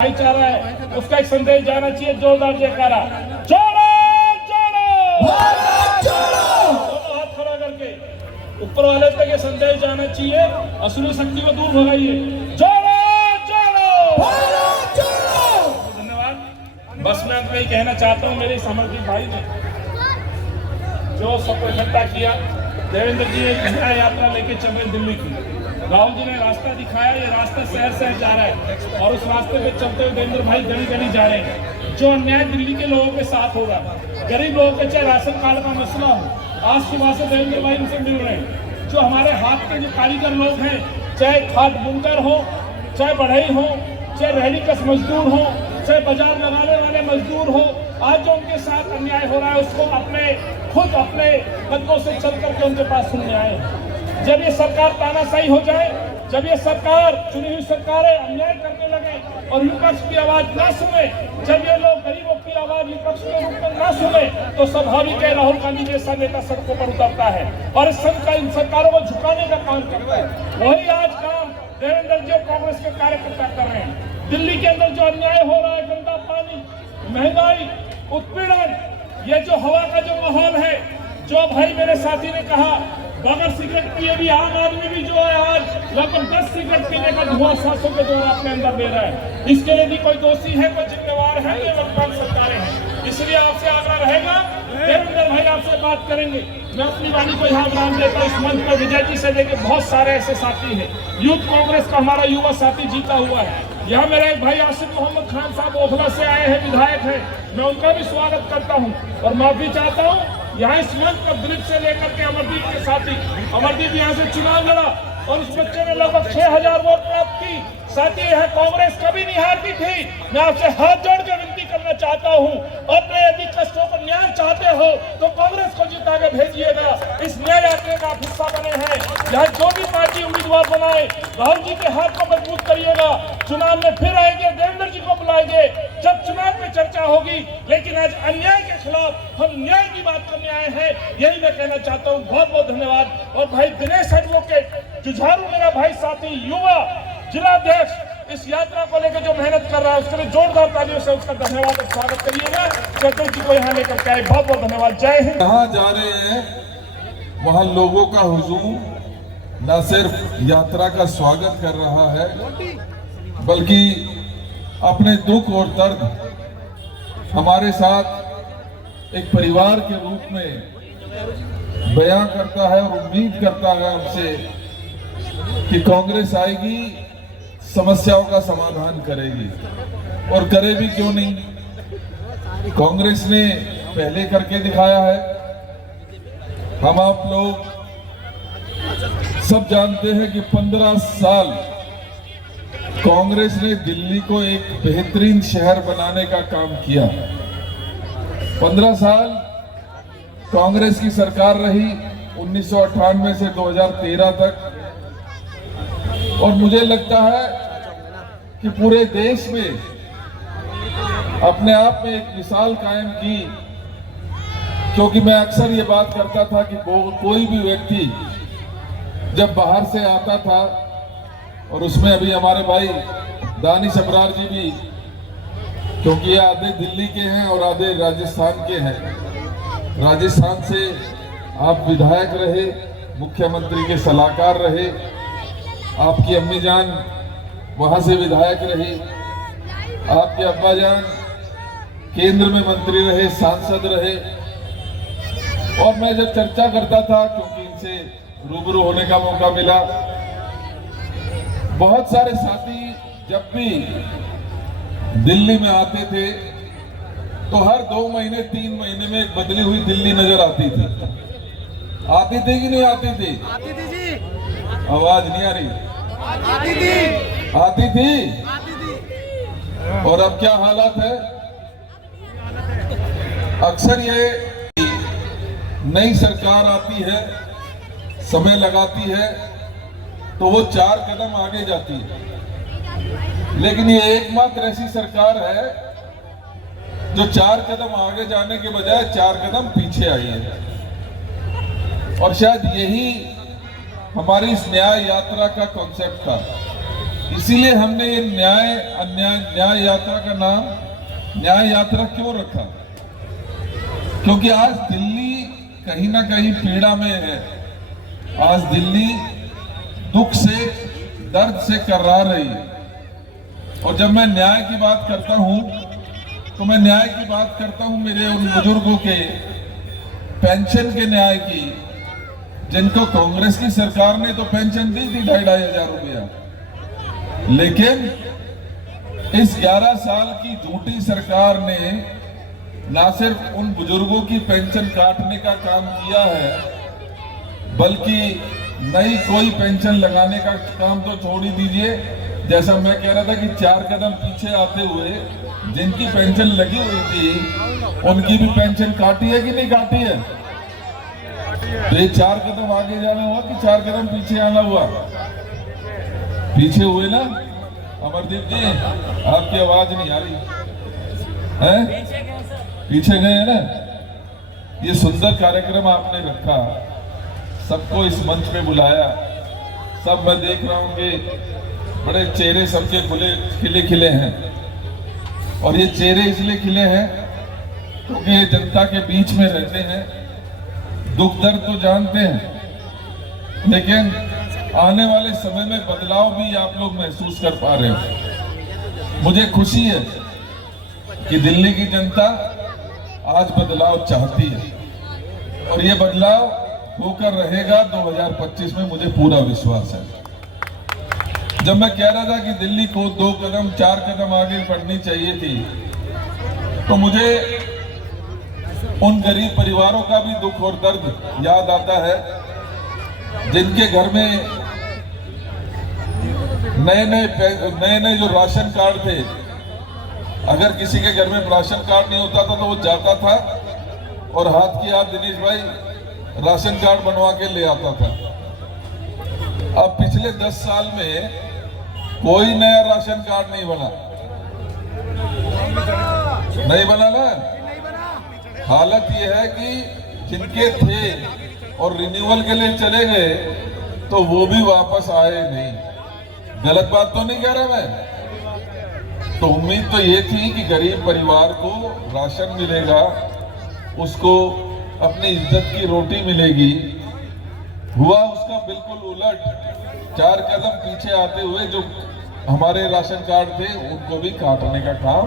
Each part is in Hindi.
भाईचारा है, उसका एक संदेश जाना चाहिए। जोरदार जयकारा, जोड़ो जोड़ो भारत जोड़ो। दोनों हाथ खड़ा करके ऊपर वाले तक ये संदेश जाना चाहिए। असुरी शक्ति को दूर भगाइए। जोड़ो जोड़ो भारत जोड़ो। धन्यवाद। बस मैं अंत में कहना चाहता हूँ, मेरे समर्पित भाई ने जो सबको इकट्ठा किया, देवेंद्र जी एक न्याय यात्रा लेके चल रहे दिल्ली की। राहुल जी ने रास्ता दिखाया, ये रास्ता शहर शहर जा रहा है और उस रास्ते पे चलते हुए देवेंद्र भाई गली गली जा रहे हैं। जो अन्याय दिल्ली के लोगों के साथ होगा, गरीब लोगों के चाहे राशन कार्ड का मसला हो, आज सुबह से देवेंद्र भाई उनसे मिल रहे हैं। जो हमारे हाथ के जो कारीगर लोग हैं, चाहे खाद बुनकर हो, चाहे बढ़ई हो, चाहे रेहड़ी कस मजदूर हो, चाहे बाजार लगाने वाले मजदूर हो, आज जो उनके साथ अन्याय हो रहा है उसको खुद अपने कदमों से चल करके उनके पास सुनने आए। जब ये सरकार तानाशाही हो जाए, जब ये सरकार चुनी हुई सरकारें अन्याय करने लगे और विपक्ष की आवाज ना सुने, जब ये लोग गरीबों की आवाज विपक्ष के रूप में ना सुने, तो स्वाभाविक है राहुल गांधी जैसा नेता सड़कों पर उतरता है और इन सरकारों को झुकाने का काम करता है। वही आज काम देवेंद्र जी कांग्रेस के कार्यकर्ता कर रहे हैं। दिल्ली के अंदर जो अन्याय हो रहा है, गंदा पानी, महंगाई, उत्पीड़न, ये जो हवा का जो माहौल है, जो भाई मेरे साथी ने कहा बगैर सिगरेट पिए भी आम आदमी भी जो है आज लगभग 10 सिगरेट पीने का धुआं सांसों के दौरान अपने अंदर ले रहा है। इसके लिए भी कोई दोषी है, कोई जिम्मेवार है, ये वर्तमान सरकारें हैं। इसलिए आपसे आग्रह रहेगा, देवेंद्र भाई आपसे बात करेंगे। मैं अपनी वाणी को यहाँ विराम देता हूँ। इस मंच पर विजय जी से लेकर बहुत सारे ऐसे साथी हैं। यूथ कांग्रेस का हमारा युवा साथी जीता हुआ है। यहाँ मेरा एक भाई आसिफ मोहम्मद खान साहब ओखला से आए हैं, विधायक हैं, मैं उनका भी स्वागत करता हूँ और माफी चाहता हूँ। यहाँ इस मंच पर दिलीप से लेकर के अमरदीप के साथी, अमरदीप यहाँ से चुनाव लड़ा और उस बच्चे ने लगभग 6000 वोट प्राप्त की। साथी यह कांग्रेस कभी नहीं हारती थी। मैं आपसे हाथ जोड़ के विनती करना चाहता हूँ, अपने यदि कष्टों को न्याय चाहते हो तो कांग्रेस को जिता के भेजिएगा। इस न्याय यात्रा का आप हिस्सा बने हैं। यहाँ जो भी पार्टी उम्मीदवार बनाए, राहुल जी के हाथ को मजबूत करिएगा। चुनाव में फिर आएंगे, देवेंद्र जी को बुलाएंगे जब चुनाव में चर्चा होगी। लेकिन आज अन्याय के खिलाफ हम न्याय की बात करने आए हैं, यही मैं कहना चाहता हूँ। बहुत बहुत धन्यवाद। और भाई दिनेश एडवोकेट जुझारू, मेरा भाई साथी युवा जिलाध्यक्ष, इस यात्रा को लेकर जो मेहनत कर रहा है उसके लिए जोरदार तालियों से उसका धन्यवाद और स्वागत करिएगा। चतुर्थ जी को यहाँ लेकर के आए, बहुत बहुत धन्यवाद। जय हिंद। जहाँ जा रहे हैं वहाँ लोगों का हुजूम न सिर्फ यात्रा का स्वागत कर रहा है, बल्कि अपने दुख और दर्द हमारे साथ एक परिवार के रूप में बयां करता है और उम्मीद करता है हमसे कि कांग्रेस आएगी, समस्याओं का समाधान करेगी। और करे भी क्यों नहीं, कांग्रेस ने पहले करके दिखाया है। हम आप लोग सब जानते हैं कि 15 साल कांग्रेस ने दिल्ली को एक बेहतरीन शहर बनाने का काम किया। 15 साल कांग्रेस की सरकार रही 1998 से 2013 तक। और मुझे लगता है कि पूरे देश में अपने आप में एक मिसाल कायम की, क्योंकि मैं अक्सर ये बात करता था कि कोई भी व्यक्ति जब बाहर से आता था, और उसमें अभी हमारे भाई दानिश अबरार जी भी, क्योंकि ये आधे दिल्ली के हैं और आधे राजस्थान के हैं। राजस्थान से आप विधायक रहे, मुख्यमंत्री के सलाहकार रहे, आपकी अम्मी जान वहां से विधायक रही, आपके अब्बा जान केंद्र में मंत्री रहे, सांसद रहे। और मैं जब चर्चा करता था, क्योंकि इनसे रूबरू होने का मौका मिला, बहुत सारे साथी जब भी दिल्ली में आते थे तो हर 2 महीने 3 महीने में एक बदली हुई दिल्ली नजर आती थी। आती थी कि नहीं आती थी? आती थी जी। आवाज नहीं आ रही? आती थी। आती थी। और अब क्या हालत है? अक्सर ये नई सरकार आती है, समय लगाती है, तो वो 4 कदम आगे जाती है। लेकिन ये एकमात्र ऐसी सरकार है जो 4 कदम आगे जाने के बजाय 4 कदम पीछे आई है। और शायद यही हमारी इस न्याय यात्रा का कॉन्सेप्ट था। इसीलिए हमने ये न्याय यात्रा का नाम न्याय यात्रा क्यों रखा? क्योंकि आज दिल्ली कहीं ना कहीं पीड़ा में है। आज दिल्ली दुख से, दर्द से कर्रा रही है। और जब मैं न्याय की बात करता हूं तो मैं न्याय की बात करता हूं मेरे उन बुजुर्गों के पेंशन के न्याय की, जिनको कांग्रेस की सरकार ने तो पेंशन दी थी 2,500 रुपया, लेकिन इस 11 साल की झूठी सरकार ने ना सिर्फ उन बुजुर्गों की पेंशन काटने का काम किया है, बल्कि नई कोई पेंशन लगाने का काम तो छोड़ ही दीजिए। जैसा मैं कह रहा था कि 4 कदम पीछे आते हुए जिनकी पेंशन लगी हुई थी उनकी भी पेंशन काटी है कि नहीं काटी है? तो ये 4 कदम आगे जाना हुआ कि 4 कदम पीछे आना हुआ? पीछे हुए ना। अमरदीप जी, आपकी आवाज नहीं आ रही है? पीछे गए हैं ना। ये सुंदर कार्यक्रम आपने रखा, सबको इस मंच पे बुलाया। सब मैं देख रहा हूं कि बड़े चेहरे सबके खिले खिले हैं, और ये चेहरे इसलिए खिले हैं क्योंकि ये जनता के बीच में रहते हैं, दुख दर्द तो जानते हैं, लेकिन आने वाले समय में बदलाव भी आप लोग महसूस कर पा रहे हो। मुझे खुशी है कि दिल्ली की जनता आज बदलाव चाहती है, और ये बदलाव होकर रहेगा 2025 में, मुझे पूरा विश्वास है। जब मैं कह रहा था कि दिल्ली को 2 कदम 4 कदम आगे बढ़नी चाहिए थी, तो मुझे उन गरीब परिवारों का भी दुख और दर्द याद आता है, जिनके घर में नए नए जो राशन कार्ड थे, अगर किसी के घर में राशन कार्ड नहीं होता था तो वो जाता था और हाथ की हाथ दिनेश भाई राशन कार्ड बनवा के ले आता था। अब पिछले 10 साल में कोई नया राशन कार्ड नहीं बना ना। हालत यह है कि जिनके थे और रिन्यूअल के लिए चले गए तो वो भी वापस आए नहीं। गलत बात तो नहीं कह रहा मैं। तो उम्मीद तो ये थी कि गरीब परिवार को राशन मिलेगा, उसको अपनी इज्जत की रोटी मिलेगी। हुआ उसका बिल्कुल उलट। 4 कदम पीछे आते हुए जो हमारे राशन कार्ड थे उनको भी काटने का काम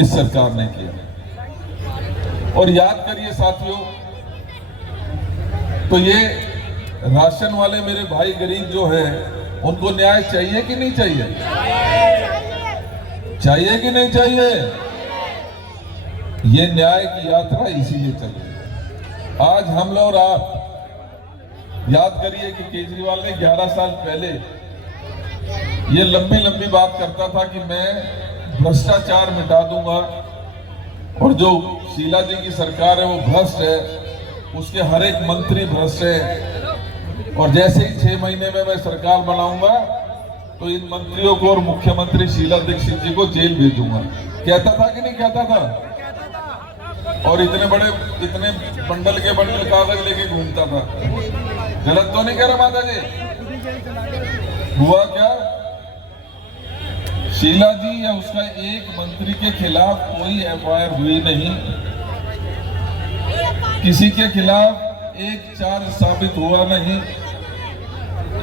इस सरकार ने किया। और याद करिए साथियों, तो ये राशन वाले मेरे भाई गरीब जो हैं, उनको न्याय चाहिए कि नहीं चाहिए? चाहिए कि नहीं चाहिए? ये न्याय की यात्रा इसीलिए चल रही है। आज हम लोग और आप याद करिए कि केजरीवाल ने 11 साल पहले ये लंबी लंबी बात करता था कि मैं भ्रष्टाचार मिटा दूंगा, और जो शीला जी की सरकार है वो भ्रष्ट है, उसके हर एक मंत्री भ्रष्ट है, और जैसे ही 6 महीने में मैं सरकार बनाऊंगा तो इन मंत्रियों को और मुख्यमंत्री शीला दीक्षित जी को जेल भेजूंगा। कहता था कि नहीं कहता था? और इतने बंडल के बंडल कागज लेके घूमता था। गलत तो नहीं कह रहा माता जी? हुआ क्या? शीला जी या उसका एक मंत्री के खिलाफ कोई एफआईआर हुई नहीं, किसी के खिलाफ एक चार्ज साबित हुआ नहीं,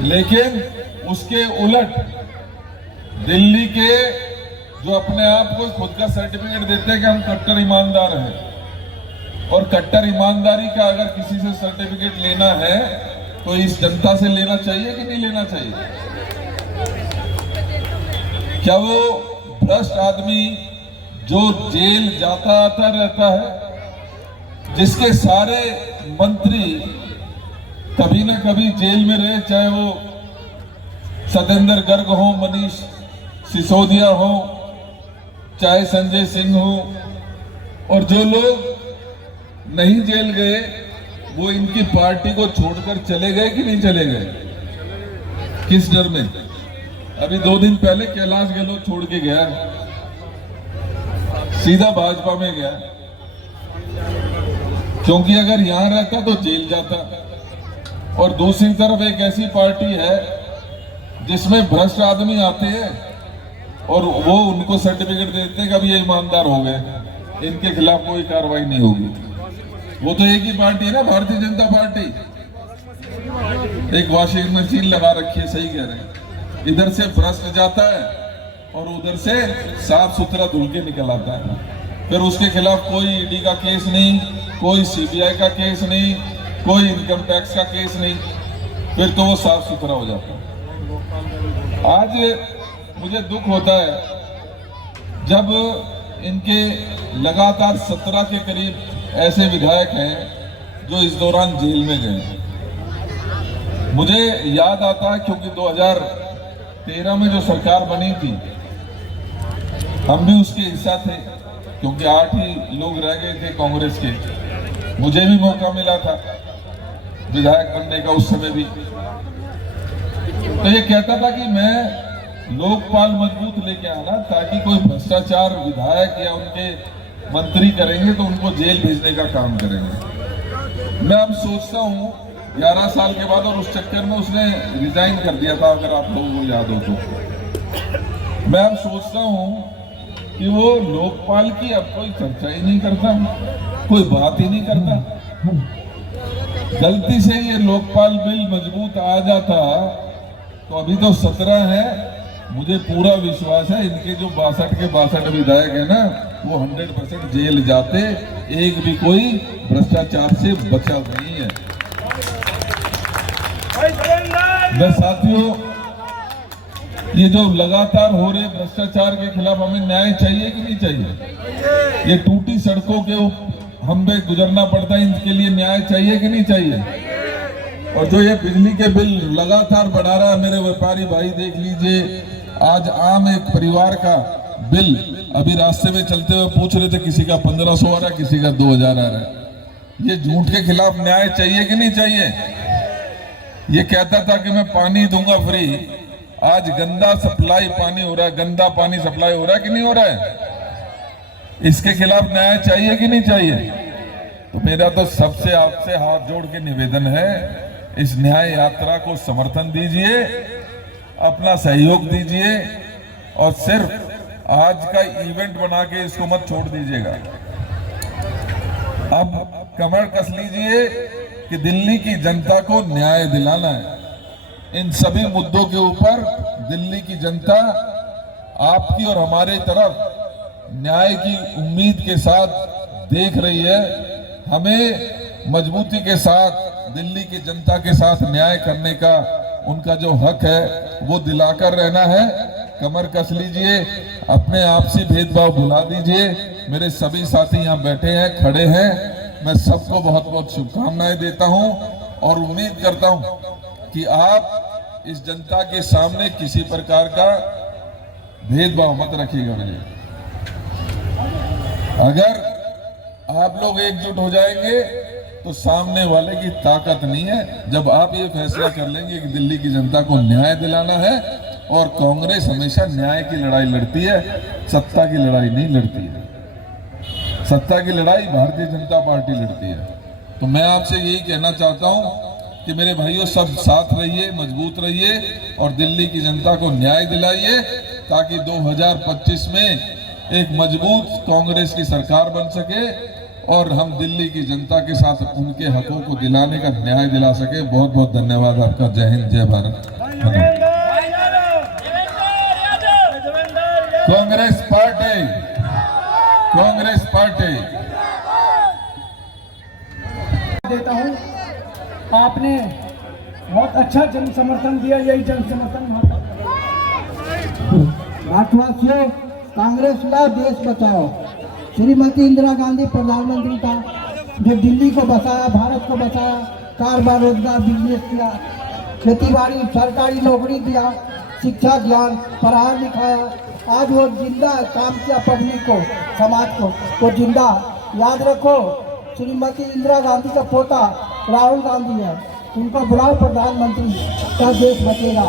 लेकिन उसके उलट दिल्ली के जो अपने आप को खुद का सर्टिफिकेट देते हैं कि हम कट्टर ईमानदार हैं, और कट्टर ईमानदारी का अगर किसी से सर्टिफिकेट लेना है तो इस जनता से लेना चाहिए कि नहीं लेना चाहिए? क्या वो भ्रष्ट आदमी जो जेल जाता आता रहता है, जिसके सारे मंत्री कभी ना कभी जेल में रहे, चाहे वो सतेंद्र गर्ग हो, मनीष सिसोदिया हो, चाहे संजय सिंह हो, और जो लोग नहीं जेल गए वो इनकी पार्टी को छोड़कर चले गए कि नहीं चले गए? किस डर में? अभी 2 दिन पहले कैलाश गहलोत छोड़ के गया, सीधा भाजपा में गया, क्योंकि अगर यहां रहता तो जेल जाता। और दूसरी तरफ एक ऐसी पार्टी है जिसमें भ्रष्ट आदमी आते हैं और वो उनको सर्टिफिकेट देते हैं कि अब ये ईमानदार हो गए, इनके खिलाफ कोई कार्रवाई नहीं होगी। वो तो एक ही पार्टी है ना, भारतीय जनता पार्टी। एक वॉशिंग मशीन लगा रखी है, सही कह रहे हैं। इधर से भ्रष्ट जाता है और उधर से साफ सुथरा धुल के निकल आता है। फिर उसके खिलाफ कोई ईडी का केस नहीं, कोई सीबीआई का केस नहीं, कोई इनकम टैक्स का केस नहीं, फिर तो वो साफ सुथरा हो जाता है। आज मुझे दुख होता है जब इनके लगातार 17 के करीब ऐसे विधायक हैं जो इस दौरान जेल में गए। मुझे याद आता है क्योंकि 2013 में जो सरकार बनी थी, हम भी उसके हिस्सा थे, क्योंकि 8 ही लोग रह गए थे कांग्रेस के। मुझे भी मौका मिला था विधायक बनने का उस समय भी। तो ये कहता था कि मैं लोकपाल मजबूत लेके आना, ताकि कोई भ्रष्टाचार विधायक या उनके मंत्री करेंगे तो उनको जेल भेजने का काम करेंगे। मैं अब सोचता हूँ 11 साल के बाद, और उस चक्कर में उसने रिजाइन कर दिया था, अगर आप लोगों को याद हो तो। मैं अब सोचता हूँ कि वो लोकपाल की अब कोई चर्चा ही नहीं करता, कोई बात ही नहीं करता। गलती से ये लोकपाल बिल मजबूत आ जाता तो अभी तो 17 है, मुझे पूरा विश्वास है इनके जो 62 के 62 विधायक है ना, वो 100% जेल जाते, एक भी कोई भ्रष्टाचार से बचा नहीं है। बस साथियों, ये जो लगातार हो रहे भ्रष्टाचार के खिलाफ हमें न्याय चाहिए कि नहीं चाहिए? ये टूटी सड़कों के हमें गुजरना पड़ता है, इनके लिए न्याय चाहिए कि नहीं चाहिए? और जो ये बिजली के बिल लगातार बढ़ा रहा है, मेरे व्यापारी भाई देख लीजिए, आज आम एक परिवार का बिल अभी रास्ते में चलते हुए पूछ रहे थे, किसी का 1500 आ रहा है, किसी का 2000 आ रहा है। ये झूठ के खिलाफ न्याय चाहिए कि नहीं चाहिए? ये कहता था कि मैं पानी दूंगा फ्री, आज गंदा सप्लाई पानी हो रहा है, गंदा पानी सप्लाई हो रहा है कि नहीं हो रहा है? इसके खिलाफ न्याय चाहिए कि नहीं चाहिए? तो मेरा तो सबसे आपसे हाथ जोड़ के निवेदन है, इस न्याय यात्रा को समर्थन दीजिए, अपना सहयोग दीजिए, और सिर्फ आज का इवेंट बना के इसको मत छोड़ दीजिएगा। अब कमर कस लीजिए कि दिल्ली की जनता को न्याय दिलाना है। इन सभी मुद्दों के ऊपर दिल्ली की जनता आपकी और हमारे तरफ न्याय की उम्मीद के साथ देख रही है। हमें मजबूती के साथ दिल्ली की जनता के साथ न्याय करने का उनका जो हक है वो दिलाकर रहना है। कमर कस लीजिए, अपने आपसी भेदभाव भुला दीजिए। मेरे सभी साथी यहाँ बैठे हैं, खड़े हैं, मैं सबको बहुत बहुत शुभकामनाएं देता हूं और उम्मीद करता हूं कि आप इस जनता के सामने किसी प्रकार का भेदभाव मत रखिएगा। मुझे अगर आप लोग एकजुट हो जाएंगे तो सामने वाले की ताकत नहीं है। जब आप ये फैसला कर लेंगे कि दिल्ली की जनता को न्याय दिलाना है, और कांग्रेस हमेशा न्याय की लड़ाई लड़ती है, सत्ता की लड़ाई नहीं लड़ती है। सत्ता की लड़ाई भारतीय जनता पार्टी लड़ती है। तो मैं आपसे यही कहना चाहता हूं कि मेरे भाइयों, सब साथ रहिए, मजबूत रहिए और दिल्ली की जनता को न्याय दिलाइए, ताकि 2025 में एक मजबूत कांग्रेस की सरकार बन सके और हम दिल्ली की जनता के साथ उनके हकों को दिलाने का न्याय दिला सके। बहुत बहुत धन्यवाद आपका। जय हिंद, जय भारत। Congress party, Congress party. देता हूं, आपने बहुत अच्छा जन समर्थन दिया, यही जन समर्थन भारतवासियों, कांग्रेस ला देश बचाओ। श्रीमती इंदिरा गांधी प्रधानमंत्री था, जो दिल्ली को बचाया, भारत को बचाया, कारोबार, रोजगार, बिजनेस किया, खेती बाड़ी, सरकारी नौकरी दिया, शिक्षा, ज्ञान, पढ़ाया लिखाया। आज वो जिंदा काम किया, पब्लिक को, समाज को वो जिंदा। याद रखो, श्रीमती इंदिरा गांधी का पोता राहुल गांधी है, उनको बुलाओ प्रधानमंत्री, तब देश बचेगा।